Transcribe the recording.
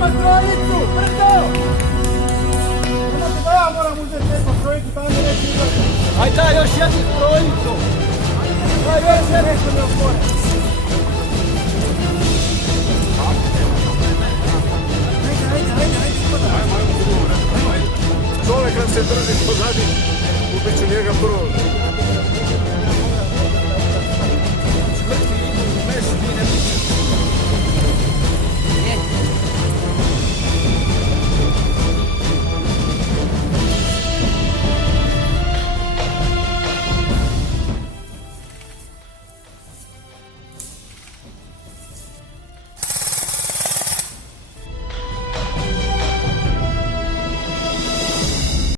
uzimaj trojicu, brzo! Nemojte da ja moram uzeti nekom trojicu, tamo mi reći uzeti. Aj da, još jednu trojicu. Aj još nešto mi okore. Čovjek nam se drži pozadi, ubit ću njega prvo.